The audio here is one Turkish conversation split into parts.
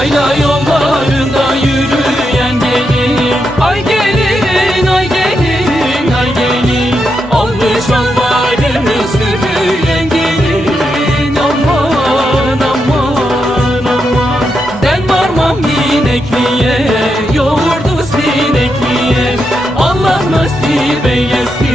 Yayla yollarında yürüyen gelin. Ay gelin ay gelin ay gelin. Almış alvarını sürüyen gelin. Aman aman aman. Ben varmam inekliye Yoğurdu sinekliye Allah nasip eylesin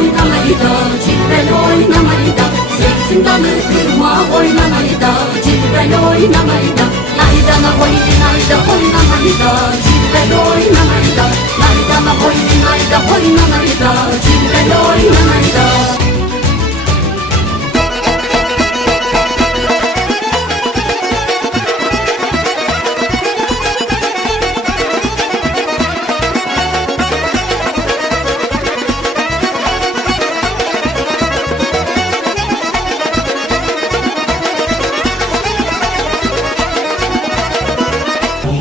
ırmak oynamayı da Cilvel oynamayı da. Zeytin dalı kırma oynamayı da Cilvel oynamayı da. Naydana oynayda oynamayı da Cilvel